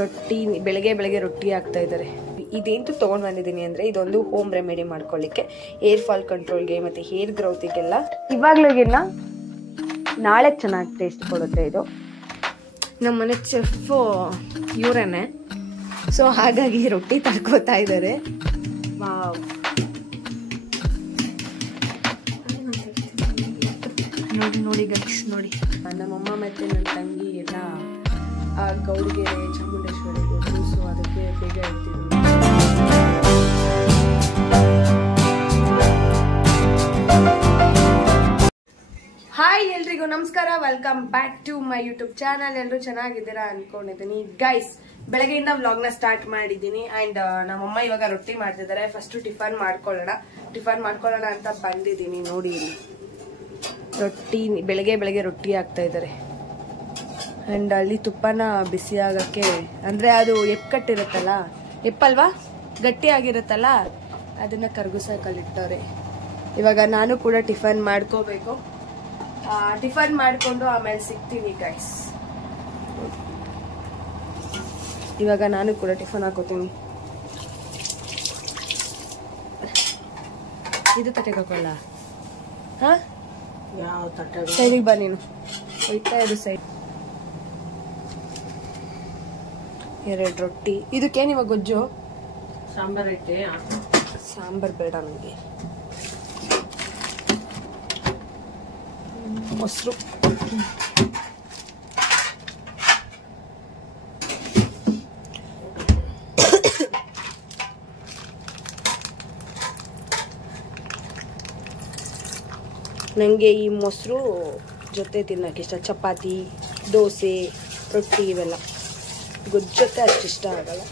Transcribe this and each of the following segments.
ರೊಟ್ಟಿ ಬೆಳಗ್ಗೆ ರೊಟ್ಟಿ ಆಗ್ತಾ ಇದ್ದಾರೆ. ಇದೇಂತೂ ತೊಗೊಂಡು ಬಂದಿದ್ದೀನಿ ಅಂದರೆ ಇದೊಂದು ಹೋಮ್ ರೆಮಿಡಿ ಮಾಡ್ಕೊಳ್ಳಿಕ್ಕೆ, ಹೇರ್ ಫಾಲ್ ಕಂಟ್ರೋಲ್ಗೆ ಮತ್ತು ಹೇರ್ ಗ್ರೋತಿಗೆಲ್ಲ ಇವಾಗ್ಲೂಗಿನ್ನ ನಾಳೆ ಚೆನ್ನಾಗಿ ಟೇಸ್ಟ್ ಕೊಡುತ್ತೆ. ಇದು ನಮ್ಮ ಮನೆ ಚೆಫ್ ಇವರೇನೆ, ಸೊ ಹಾಗಾಗಿ ರೊಟ್ಟಿ ತಡ್ಕೋತಾ ಇದ್ದಾರೆ. ನೋಡಿ ಗೈಸ್, ನೋಡಿ ನಮ್ಮಮ್ಮ ಮತ್ತು ನನ್ನ ತಂಗಿ ಎಲ್ಲ ಗೌಡಿಗೆರೆ ಚಾಮುಂಡೇಶ್ವರಿಗೆ ಹೋದ್ರು. ಸೊ ಅದಕ್ಕೆ ಬೇಗ ಇರ್ತಿದ್ರು. ಹಾಯ್ ಎಲ್ರಿಗೂ ನಮಸ್ಕಾರ, welcome back to my YouTube channel. ಎಲ್ಲರೂ ಚೆನ್ನಾಗಿದ್ದೀರಾ ಅನ್ಕೊಂಡಿದ್ದೀನಿ ಗೈಸ್. ಬೆಳಗ್ಗೆಯಿಂದ ವ್ಲಾಗ್ನ ಸ್ಟಾರ್ಟ್ ಮಾಡಿದ್ದೀನಿ ಅಂಡ್ ನಮ್ಮಮ್ಮ ಇವಾಗ ರೊಟ್ಟಿ ಮಾಡ್ತಿದ್ದಾರೆ. ಫಸ್ಟ್ ಟಿಫನ್ ಮಾಡ್ಕೊಳ್ಳೋಣ ಅಂತ ಬಂದಿದ್ದೀನಿ. ನೋಡಿ ಇಲ್ಲಿ ರೊಟ್ಟಿ ಬೆಳಗ್ಗೆ ರೊಟ್ಟಿ ಆಗ್ತಾ ಇದ್ದಾರೆ. ಅಂಡ್ ಅಲ್ಲಿ ತುಪ್ಪನ ಬಿಸಿ ಆಗಕ್ಕೆ, ಅಂದ್ರೆ ಅದು ಎಪ್ಪಟ್ಟಿರುತ್ತಲ್ಲ, ಎಪ್ಪಲ್ವಾ ಗಟ್ಟಿ ಆಗಿರುತ್ತಲ್ಲ, ಅದನ್ನ ಕರ್ಗುಸಕ್ಕಲ್ಲಿಟ್ಟವ್ರೆ. ಇವಾಗ ನಾನು ಕೂಡ ಟಿಫನ್ ಮಾಡ್ಕೋಬೇಕು. ಟಿಫನ್ ಮಾಡ್ಕೊಂಡು ಆಮೇಲೆ ಸಿಗ್ತೀನಿ ಗೈಸ್. ಇವಾಗ ನಾನು ಕೂಡ ಟಿಫನ್ ಹಾಕೋತೀನಿ. ಇದು ತಟ್ಟೆಕೊಳ್ಳ ಹಾ, ಯಾವ ತಟ್ಟೆ ಸೈಡಿಗೆ ಬಾ ನೀನು. ಹೋಯ್ತಾ ಇದು ಸೈಡ್. ಎರಡು ರೊಟ್ಟಿ. ಇದಕ್ಕೇನು ಇವಾಗ ಗೊಜ್ಜು? ಸಾಂಬಾರ್ ಐತೆ. ಸಾಂಬಾರ್ ಬೇಡ ನನಗೆ. ಮೊಸರು. ನನಗೆ ಈ ಮೊಸರು ಜೊತೆ ತಿನ್ನೋಕೆ ಇಷ್ಟ. ಚಪಾತಿ, ದೋಸೆ, ರೊಟ್ಟಿ ಇವೆಲ್ಲ ಗೊಜ್ಜು ಜೊತೆ ಅಷ್ಟು ಇಷ್ಟ ಆಗಲ್ಲ.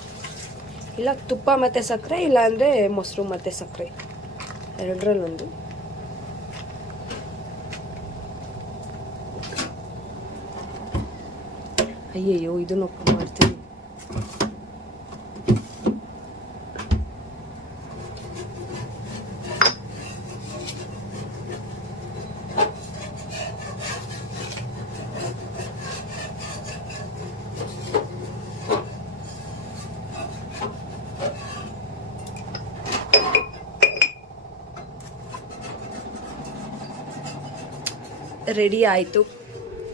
ಇಲ್ಲ ತುಪ್ಪ ಮತ್ತು ಸಕ್ಕರೆ, ಇಲ್ಲ ಅಂದರೆ ಮೊಸರು ಮತ್ತು ಸಕ್ಕರೆ, ಎರಡರಲ್ಲೊಂದು. ಅಯ್ಯಯ್ಯೋ, ಇದನ್ನು ಮಾಡ್ತೀನಿ. ರೆಡಿ ಆಯಿತು.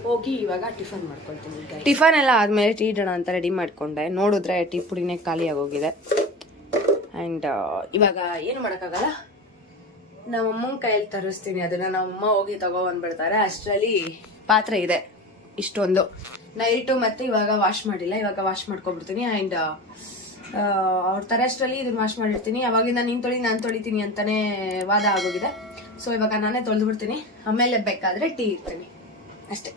ಹೋಗಿ ಇವಾಗ ಟಿಫನ್ ಮಾಡ್ಕೊಳ್ತೀನಿ. ಟಿಫನ್ ಎಲ್ಲ ಆದಮೇಲೆ ಟೀ ಇಡೋಣ ಅಂತ ರೆಡಿ ಮಾಡಿಕೊಂಡೆ. ನೋಡಿದ್ರೆ ಟೀ ಪುಡಿನೇ ಖಾಲಿ ಆಗೋಗಿದೆ. ಆ್ಯಂಡ್ ಇವಾಗ ಏನು ಮಾಡೋಕ್ಕಾಗಲ್ಲ, ನಮ್ಮಮ್ಮನ ಕೈಯಲ್ಲಿ ತರಿಸ್ತೀನಿ. ಅದನ್ನು ನಮ್ಮಮ್ಮ ಹೋಗಿ ತಗೊಬಂದ್ಬಿಡ್ತಾರೆ. ಅಷ್ಟರಲ್ಲಿ ಪಾತ್ರೆ ಇದೆ ಇಷ್ಟೊಂದು. ನೈಟು ಮತ್ತು ಇವಾಗ ವಾಶ್ ಮಾಡಿಲ್ಲ, ಇವಾಗ ವಾಶ್ ಮಾಡ್ಕೊಬಿಡ್ತೀನಿ. ಆ್ಯಂಡ್ ಅವ್ರ ತರಷ್ಟರಲ್ಲಿ ಇದನ್ನ ವಾಶ್ ಮಾಡಿರ್ತೀನಿ. ಅವಾಗಿಂದ ನೀನು ತೊಳಿ ನಾನು ತೊಳಿತೀನಿ ಅಂತಲೇ ವಾದ ಆಗೋಗಿದೆ. ಸೊ ಇವಾಗ ನಾನೇ ತೊಳೆದು ಬಿಡ್ತೀನಿ. ಆಮೇಲೆ ಬೇಕಾದರೆ ಟೀ ಇರ್ತೀನಿ ಅಷ್ಟೇ.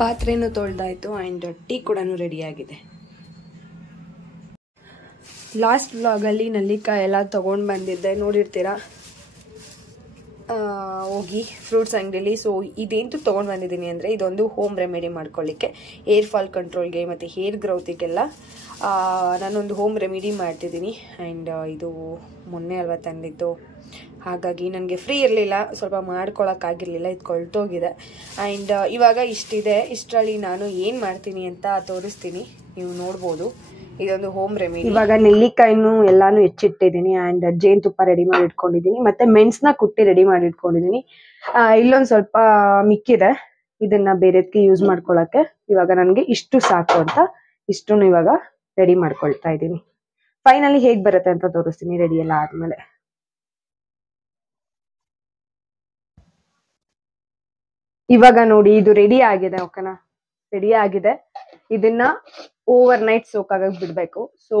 ಪಾತ್ರೆನೂ ತೊಳೆದಾಯ್ತು ಆ್ಯಂಡ್ ಟೀ ಕೂಡ ರೆಡಿಯಾಗಿದೆ. ಲಾಸ್ಟ್ ವ್ಲಾಗಲ್ಲಿ ನಲ್ಲಿಕಾಯಿ ಎಲ್ಲ ತೊಗೊಂಡು ಬಂದಿದ್ದೆ, ನೋಡಿರ್ತೀರಾ ಹೋಗಿ ಫ್ರೂಟ್ಸ್ ಅಂಗಡಿಲಿ. ಸೊ ಇದೇಂತೂ ತೊಗೊಂಡು ಬಂದಿದ್ದೀನಿ ಅಂದರೆ ಇದೊಂದು ಹೋಮ್ ರೆಮಿಡಿ ಮಾಡ್ಕೊಳ್ಳಿಕ್ಕೆ, ಹೇರ್ ಫಾಲ್ ಕಂಟ್ರೋಲ್ಗೆ ಮತ್ತು ಹೇರ್ ಗ್ರೋತಿಗೆಲ್ಲ ನಾನೊಂದು ಹೋಮ್ ರೆಮಿಡಿ ಮಾಡ್ತಿದ್ದೀನಿ. ಆ್ಯಂಡ್ ಇದು ಮೊನ್ನೆ ಅಲ್ವಾ ತಂದಿದ್ದು, ಹಾಗಾಗಿ ನನಗೆ ಫ್ರೀ ಇರಲಿಲ್ಲ, ಸ್ವಲ್ಪ ಮಾಡ್ಕೊಳಕ್ಕಾಗಿರಲಿಲ್ಲ, ಇದು ಕೊಳ್ತೋಗಿದೆ. ಆ್ಯಂಡ್ ಇವಾಗ ಇಷ್ಟಿದೆ. ಇಷ್ಟರಲ್ಲಿ ನಾನು ಏನು ಮಾಡ್ತೀನಿ ಅಂತ ತೋರಿಸ್ತೀನಿ, ನೀವು ನೋಡ್ಬೋದು. ಇದೊಂದು ಹೋಮ್ ರೆಮಿಡಿ. ಇವಾಗ ನೆಲ್ಲಿಕಾಯಿನೂ ಎಲ್ಲಾನು ಹೆಚ್ಚಿಟ್ಟಿದ್ದೀನಿ. ಆ್ಯಂಡ್ ಜೇನುತುಪ್ಪ ರೆಡಿ ಮಾಡಿ ಇಟ್ಕೊಂಡಿದ್ದೀನಿ, ಮತ್ತು ಮೆಣಸನ್ನ ಕುಟ್ಟಿ ರೆಡಿ ಮಾಡಿ ಇಟ್ಕೊಂಡಿದ್ದೀನಿ. ಇಲ್ಲೊಂದು ಸ್ವಲ್ಪ ಮಿಕ್ಕಿದೆ, ಇದನ್ನ ಬೇರೆದಕ್ಕೆ ಯೂಸ್ ಮಾಡ್ಕೊಳಕ್ಕೆ. ಇವಾಗ ನನಗೆ ಇಷ್ಟು ಸಾಕು ಅಂತ ಇಷ್ಟನ್ನು ಇವಾಗ ರೆಡಿ ಮಾಡ್ಕೊಳ್ತಾ ಇದ್ದೀನಿ. ಫೈನಲಿ ಹೇಗೆ ಬರುತ್ತೆ ಅಂತ ತೋರಿಸ್ತೀನಿ ರೆಡಿ ಎಲ್ಲ ಆದಮೇಲೆ. ಇವಾಗ ನೋಡಿ ಇದು ರೆಡಿ ಆಗಿದೆ. ಓಕೆನಾ, ರೆಡಿ ಆಗಿದೆ. ಇದನ್ನ ಓವರ್ ನೈಟ್ ಸೋಕ್ ಆಗಕ್ಕೆ ಬಿಡ್ಬೇಕು. ಸೊ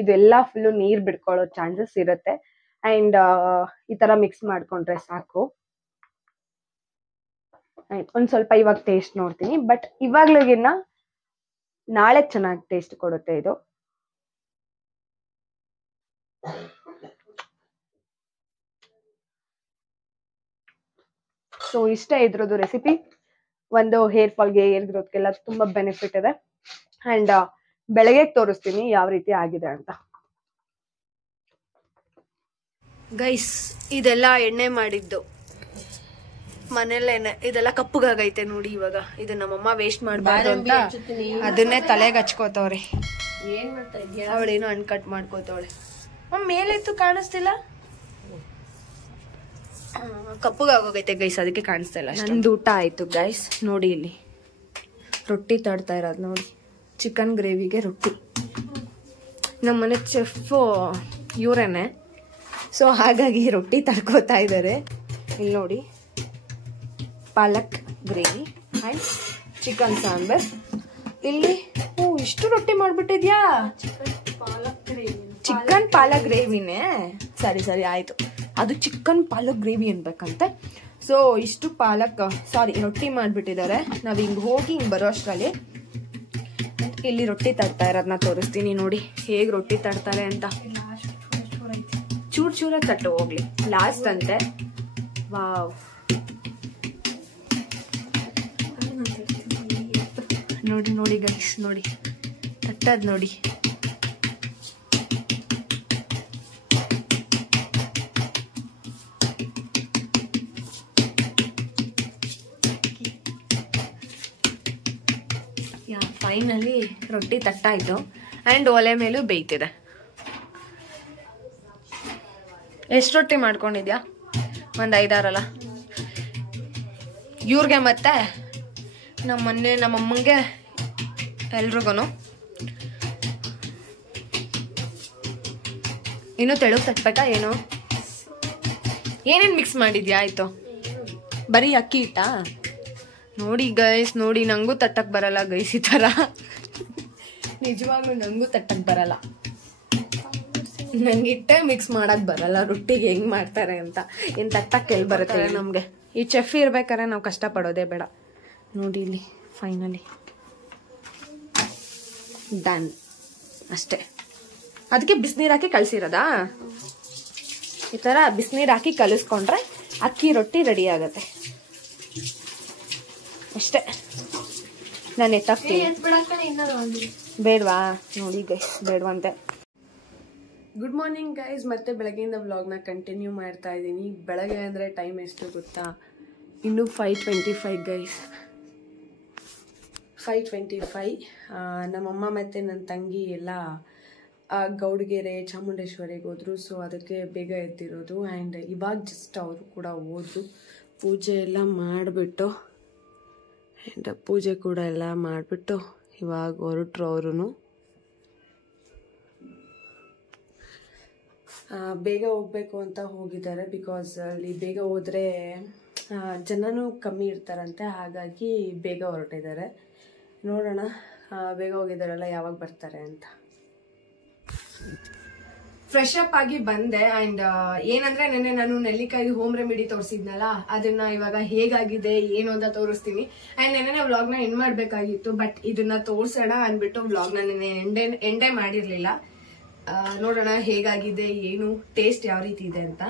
ಇದೆಲ್ಲ ಫುಲ್ಲು ನೀರ್ ಬಿಡ್ಕೊಳ್ಳೋ ಚಾನ್ಸಸ್ ಇರುತ್ತೆ. ಅಂಡ್ ಈ ತರ ಮಿಕ್ಸ್ ಮಾಡ್ಕೊಂಡ್ರೆ ಸಾಕು. ಒಂದು ಸ್ವಲ್ಪ ಇವಾಗ ಟೇಸ್ಟ್ ನೋಡ್ತೀನಿ. ಬಟ್ ಇವಾಗ್ಲಿಗಿನ್ನ ನಾಳೆ ಚೆನ್ನಾಗಿ ಟೇಸ್ಟ್ ಕೊಡುತ್ತೆ ಇದು. ಸೊ ಇಷ್ಟ ಇದ್ರದ್ದು ರೆಸಿಪಿ. ಒಂದು ಹೇರ್ ಫಾಲ್ಗೆ, ಹೇರ್ ಗ್ರೋತ್ಗೆಲ್ಲ ತುಂಬಾ ಬೆನಿಫಿಟ್ ಇದೆ. ಅಂಡ್ ಬೆಳಗ್ಗೆ ತೋರಿಸ್ತೀನಿ ಯಾವ ರೀತಿ ಆಗಿದೆ ಅಂತ. ಗೈಸ್, ಇದೆಲ್ಲ ಎಣ್ಣೆ ಮಾಡಿದ್ದು ಮನೇಲೇನೆ. ಇದೆಲ್ಲ ಕಪ್ಪಗಾಗೈತೆ ನೋಡಿ ಇವಾಗ. ಇದು ನಮ್ಮಮ್ಮ ವೇಸ್ಟ್ ಮಾಡ್ಬಾರ್ದು ಅಂತ ಅದನ್ನೇ ತಲೆಗೆ ಹಚ್ಕೋತವ್ರೆ. ಅವಳೇನು ಅನ್ಕಟ್ ಮಾಡ್ಕೋತವಳೆ. ಮೇಲೆತ್ತು ಕಾಣಿಸ್ತಿಲ್ಲ, ಕಪ್ಪಗಾಗೋಗೈತೆ ಗೈಸ್, ಅದಕ್ಕೆ ಕಾಣಿಸ್ತಾ ಇಲ್ಲ. ನಂದು ಊಟ ಆಯ್ತು ಗೈಸ್. ನೋಡಿ ಇಲ್ಲಿ ರೊಟ್ಟಿ ತಡ್ತಾ ಇರೋದು ನೋಡಿ, ಚಿಕನ್ ಗ್ರೇವಿಗೆ ರೊಟ್ಟಿ. ನಮ್ಮನೆ ಚೆಫ್ ಇವರೇನೆ, ಸೊ ಹಾಗಾಗಿ ರೊಟ್ಟಿ ತಡ್ಕೋತಾ ಇದ್ದಾರೆ. ಇಲ್ಲಿ ನೋಡಿ, ಪಾಲಕ್ ಗ್ರೇವಿ ಆ್ಯಂಡ್ ಚಿಕನ್ ಸಾಂಬಾರ್. ಇಲ್ಲಿ ಇಷ್ಟು ರೊಟ್ಟಿ ಮಾಡ್ಬಿಟ್ಟಿದ್ಯಾ? ಚಿಕನ್ ಪಾಲಕ್ ಗ್ರೇವಿನೇ. ಸರಿ ಸರಿ ಆಯ್ತು, ಅದು ಚಿಕನ್ ಪಾಲಕ್ ಗ್ರೇವಿ ಅನ್ಬೇಕಂತೆ. ಸೊ ಇಷ್ಟು ರೊಟ್ಟಿ ಮಾಡ್ಬಿಟ್ಟಿದ್ದಾರೆ. ನಾವ್ ಹಿಂಗ್ ಹೋಗಿ ಹಿಂಗ್ ಬರೋ ಅಷ್ಟರಲ್ಲಿ ಇಲ್ಲಿ ರೊಟ್ಟಿ ತಡ್ತಾ ಇರೋದನ್ನ ತೋರಿಸ್ತೀನಿ ನೋಡಿ, ಹೇಗ್ ರೊಟ್ಟಿ ತಡ್ತಾರೆ ಅಂತ. ಚೂರ್ ಚೂರ ತಟ್ಟು ಹೋಗ್ಲಿ, ಲಾಸ್ಟ್ ಅಂತೆ. ವಾವ್, ನೋಡಿ ನೋಡಿ ಗೈಸ್, ನೋಡಿ ತಟ್ಟದ್ ನೋಡಿ. ಫೈನಲಿ ರೊಟ್ಟಿ ತಟ್ಟಾಯ್ತು ಅಂಡ್ ಒಲೆ ಮೇಲೂ ಬೇಯ್ತಿದೆ. ಎಷ್ಟು ರೊಟ್ಟಿ ಮಾಡ್ಕೊಂಡಿದ್ಯಾ? ಒಂದ್ 5-6 ಅಲ್ಲ. ಇವ್ರಿಗೆ ಮತ್ತೆ ನಮ್ಮಮ್ಮಂಗೆ ಎಲ್ರಿಗೂ ಇನ್ನು ತೆಳುಗ್ ತಟ್ಬೇಕಾ ಏನು? ಏನೇನ್ ಮಿಕ್ಸ್ ಮಾಡಿದ್ಯಾ? ಆಯ್ತು, ಬರೀ ಅಕ್ಕಿ ಹಿಟ್ಟಾ? ನೋಡಿ ಗೈಸ್, ನೋಡಿ ನಂಗೂ ತಟ್ಟಕ್ ಬರಲ್ಲ ಗೈಸ್ ಈ ತರ. ನಿಜವಾಗ್ಲೂ ನಂಗೂ ತಟ್ಟಕ್ ಬರಲ್ಲ. ನಂಗೆ ಹಿಟ್ಟೆ ಮಿಕ್ಸ್ ಮಾಡಕ್ ಬರಲ್ಲ ರೊಟ್ಟಿಗೆ ಹೆಂಗ್ ಮಾಡ್ತಾರೆ ಅಂತ. ಏನ್ ತಟ್ಟಕ್ ಎಲ್ಲಿ ಬರುತ್ತೆ ನಮ್ಗೆ? ಈ ಚೆಫ್ ಇರ್ಬೇಕಾದ್ರೆ ನಾವು ಕಷ್ಟ ಪಡೋದೇ ಬೇಡ. ನೋಡಿ ಇಲ್ಲಿ ಫೈನಲಿ ಡನ್ ಅಷ್ಟೇ. ಅದಕ್ಕೆ ಬಿಸಿನೀರು ಹಾಕಿ ಕಲಸಿರೋದಾ? ಈ ತರ ಬಿಸಿನೀರು ಹಾಕಿ ಕಲಿಸ್ಕೊಂಡ್ರೆ ಅಕ್ಕಿ ರೊಟ್ಟಿ ರೆಡಿ ಆಗತ್ತೆ ಅಷ್ಟೇ. ನಾನು ಎತ್ತಾಕ್ತೀನಿ. ಬೇಡವಾ? ನೋಡಿ ಗೈಸ್, ಬೇಡವಂತೆ. ಗುಡ್ ಮಾರ್ನಿಂಗ್ ಗೈಸ್, ಮತ್ತೆ ಬೆಳಗ್ಗೆಯಿಂದ ವ್ಲಾಗ್ನ ಕಂಟಿನ್ಯೂ ಮಾಡ್ತಾ ಇದ್ದೀನಿ. ಬೆಳಗ್ಗೆ ಅಂದರೆ ಟೈಮ್ ಎಷ್ಟು ಗೊತ್ತಾ? ಇನ್ನು 5:25 ಗೈಸ್, 5:25. ನಮ್ಮಮ್ಮ ಮತ್ತು ನನ್ನ ತಂಗಿ ಎಲ್ಲ ಗೌಡಗೆರೆ ಚಾಮುಂಡೇಶ್ವರಿಗೆ ಹೋದ್ರು. ಸೊ ಅದಕ್ಕೆ ಬೇಗ ಎದ್ದಿರೋದು. ಆ್ಯಂಡ್ ಇವಾಗ ಜಸ್ಟ್ ಅವರು ಕೂಡ ಹೋದ್ರು. ಪೂಜೆ ಎಲ್ಲ ಮಾಡಿಬಿಟ್ಟು, ಆ್ಯಂಡ್ ಪೂಜೆ ಕೂಡ ಎಲ್ಲ ಮಾಡಿಬಿಟ್ಟು ಇವಾಗ ಹೊರಟ್ರು ಅವರು. ಬೇಗ ಹೋಗ್ಬೇಕು ಅಂತ ಹೋಗಿದ್ದಾರೆ. ಬಿಕಾಸ್ ಅಲ್ಲಿ ಬೇಗ ಹೋದರೆ ಜನನೂ ಕಮ್ಮಿ ಇರ್ತಾರಂತೆ, ಹಾಗಾಗಿ ಬೇಗ ಹೊರಟಿದ್ದಾರೆ. ನೋಡೋಣ, ಬೇಗ ಹೋಗಿದ್ದಾರಲ್ಲ ಯಾವಾಗ ಬರ್ತಾರೆ ಅಂತ. ಫ್ರೆಶ್ ಅಪ್ ಆಗಿ ಬಂದೆ. ಆ್ಯಂಡ್ ಏನಂದ್ರೆ ನೆನ್ನೆ ನಾನು ನೆಲ್ಲಿಕಾಯಿ ಹೋಮ್ ರೆಮಿಡಿ ತೋರಿಸಿದ್ನಲ್ಲ, ಅದನ್ನ ಇವಾಗ ಹೇಗಾಗಿದೆ ಏನು ಅಂತ ತೋರಿಸ್ತೀನಿ. ಆ್ಯಂಡ್ ನೆನ್ನೆ ವ್ಲಾಗ್ನ ಎಂಡ್ ಮಾಡಬೇಕಾಗಿತ್ತು, ಬಟ್ ಇದನ್ನ ತೋರ್ಸೋಣ ಅಂದ್ಬಿಟ್ಟು ವ್ಲಾಗ್ನ ನೆನ್ನೆ ಎಂಡೇ ಮಾಡಿರ್ಲಿಲ್ಲ. ನೋಡೋಣ ಹೇಗಾಗಿದೆ, ಏನು ಟೇಸ್ಟ್ ಯಾವ ರೀತಿ ಇದೆ ಅಂತ.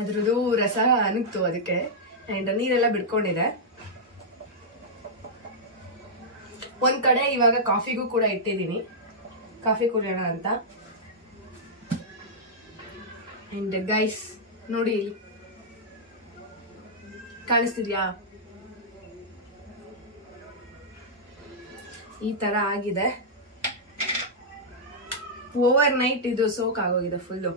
ಅದ್ರದ್ದು ರಸ ಅನುಕ್ತು ಅದಕ್ಕೆ. ಆ್ಯಂಡ್ ನೀರೆಲ್ಲ ಬಿಡ್ಕೊಂಡಿದೆ. ಒಂದ್ ಕಡೆ ಇವಾಗ ಕಾಫಿಗೂ ಕೂಡ ಇಟ್ಟಿದ್ದೀನಿ, ಕಾಫಿ ಕುಡಿಯೋಣ ಅಂತ. ಅಂಡ್ ಗೈಸ್ ನೋಡಿ, ಕಾಣಿಸ್ತಿದ್ಯಾ? ಈ ತರ ಆಗಿದೆ. ಓವರ್ ನೈಟ್ ಇದು ಸೋಕ್ ಆಗೋಗಿದೆ ಫುಲ್ಲು.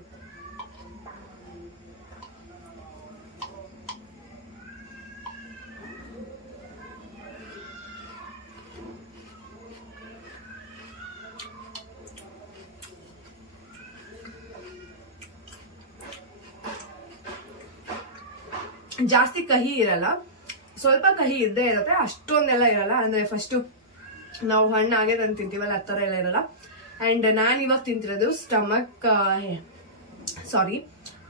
ಜಾಸ್ತಿ ಕಹಿ ಇರಲ್ಲ, ಸ್ವಲ್ಪ ಕಹಿ ಇದ್ದೇ ಇರುತ್ತೆ, ಅಷ್ಟೊಂದೆಲ್ಲ ಇರಲ್ಲ. ಅಂದ್ರೆ ಫಸ್ಟ್ ನಾವು ಹಣ್ಣು ಆಗೇದ್ ಅಂತ ತಿಂತೀವಲ್ಲ, ಆ ತರ ಎಲ್ಲ ಇರಲ್ಲ. ಅಂಡ್ ನಾನು ಇವಾಗ ತಿಂತಿರೋದು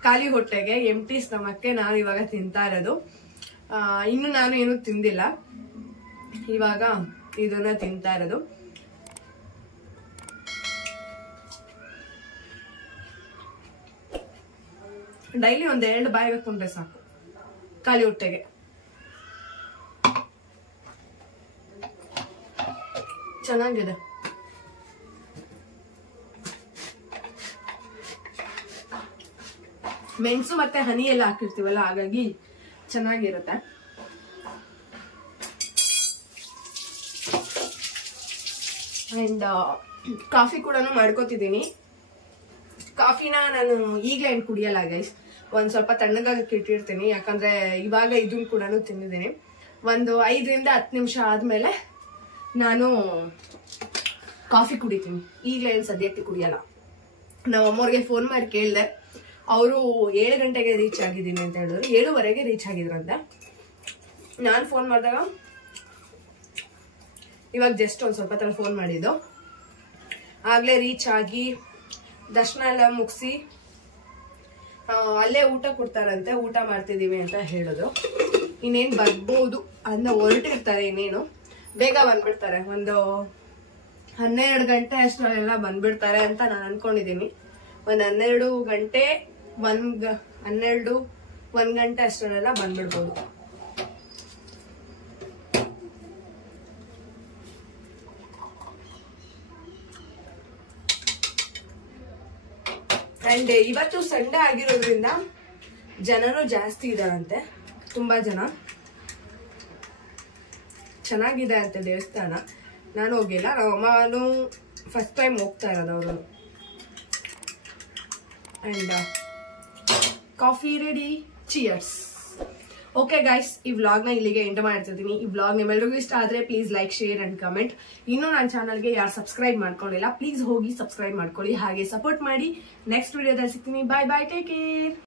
ಖಾಲಿ ಹೊಟ್ಟೆಗೆ, ಎಂಟಿ ಸ್ಟಮಕ್ಗೆ ನಾನು ಇವಾಗ ತಿಂತಾ ಇರೋದು. ಇನ್ನು ನಾನು ಏನು ತಿಂದಿಲ್ಲ, ಇವಾಗ ಇದನ್ನ ತಿಂತಾ ಇರೋದು. ಡೈಲಿ ಒಂದ್ 2 ಬಾಯಿ ಹಾಕೊಂಡ್ರೆ ಸಾಕು ಖಾಲಿ ಹೊಟ್ಟೆಗೆ. ಚೆನ್ನಾಗಿದೆ. ಮೆಣಸು ಮತ್ತೆ ಹನಿ ಎಲ್ಲ ಹಾಕಿರ್ತೀವಲ್ಲ, ಹಾಗಾಗಿ ಚೆನ್ನಾಗಿರುತ್ತೆ. ಅಂಡ್ ಕಾಫಿ ಕೂಡ ಮಾಡ್ಕೋತಿದ್ದೀನಿ. ಕಾಫಿನ ನಾನು ಈಗಲೇ ಏನು ಕುಡಿಯಲ್ಲ ಗೈಸ್, ಒಂದ್ ಸ್ವಲ್ಪ ತಣ್ಣಗಾಗಕ್ಕೆ ಇಟ್ಟಿರ್ತೀನಿ. ಯಾಕಂದ್ರೆ ಇವಾಗ ಇದನ್ನ ಕೂಡ ತಿಂದಿದ್ದೀನಿ. ಒಂದು 5 ರಿಂದ 10 ನಿಮಿಷ ಆದ್ಮೇಲೆ ನಾನು ಕಾಫಿ ಕುಡಿತೀನಿ. ಈಗಲೇ ಏನು ಸದ್ಯಕ್ಕೆ ಕುಡಿಯಲ್ಲ. ನಾವು ಅಮ್ಮವ್ರಿಗೆ ಫೋನ್ ಮಾಡಿ ಕೇಳಿದೆ, ಅವರು 7 ಗಂಟೆಗೆ ರೀಚ್ ಆಗಿದ್ದೀನಿ ಅಂತ ಹೇಳಿದ್ರು. 7:15ಗೆ ರೀಚ್ ಆಗಿದ್ರಂತೆ. ನಾನು ಫೋನ್ ಮಾಡಿದಾಗ ಇವಾಗ ಜಸ್ಟ್ ಒಂದ್ ಸ್ವಲ್ಪ ತರ ಫೋನ್ ಮಾಡಿದ್ದು. ಆಗ್ಲೇ ರೀಚ್ ಆಗಿ ದರ್ಶನ ಎಲ್ಲ ಮುಗಿಸಿ ಅಲ್ಲೇ ಊಟ ಕೊಡ್ತಾರಂತೆ, ಊಟ ಮಾಡ್ತಿದೀವಿ ಅಂತ ಹೇಳೋದು. ಇನ್ನೇನ್ ಬರ್ಬೋದು ಅಂದ ಹೊರಟಿರ್ತಾರೆ, ಇನ್ನೇನು ಬೇಗ ಬಂದ್ಬಿಡ್ತಾರೆ. ಒಂದು 12 ಗಂಟೆ ಅಷ್ಟರಲ್ಲೆಲ್ಲ ಬಂದ್ಬಿಡ್ತಾರೆ ಅಂತ ನಾನು ಅನ್ಕೊಂಡಿದೀನಿ. ಒಂದ್ 12 ಗಂಟೆ 1 ಗಂಟೆ ಅಷ್ಟರಲ್ಲೆಲ್ಲ ಬಂದ್ಬಿಡ್ಬೋದು. ಅಂಡ್ ಇವತ್ತು ಸಂಡೇ ಆಗಿರೋದ್ರಿಂದ ಜನನು ಜಾಸ್ತಿ ಇದಾರಂತೆ, ತುಂಬಾ ಜನ. ಚೆನ್ನಾಗಿದೆ ಅಂತೆ ದೇವಸ್ಥಾನ. ನಾನು ಹೋಗಿಲ್ಲ, ನಮ್ಮ ಅಮ್ಮನು ಫಸ್ಟ್ ಟೈಮ್ ಹೋಗ್ತಾ ಇರೋದು ಅವರು. And coffee ready, cheers. Okay guys, ಈ ವ್ಲಾಗ್ನ ಇಲ್ಲಿಗೆ ಎಂಡ್ ಮಾಡ್ತಿದ್ದೀನಿ. ಈ ವ್ಲಾಗ್ ನಿಮ್ಮೆಲ್ಲರಿಗೂ ಇಷ್ಟ ಆದ್ರೆ please like, share and comment. ಇನ್ನೂ ನನ್ನ ಚಾನಲ್ಗೆ ಯಾರು ಸಬ್ಸ್ಕ್ರೈಬ್ ಮಾಡ್ಕೊಂಡಿಲ್ಲ ಪ್ಲೀಸ್ ಹೋಗಿ ಸಬ್ಸ್ಕ್ರೈಬ್ ಮಾಡ್ಕೊಳ್ಳಿ, ಹಾಗೆ ಸಪೋರ್ಟ್ ಮಾಡಿ. ನೆಕ್ಸ್ಟ್ ವಿಡಿಯೋದಲ್ಲಿ ಸಿಗ್ತೀನಿ. ಬಾಯ್ ಬಾಯ್, ಟೇಕ್ ಕೇರ್.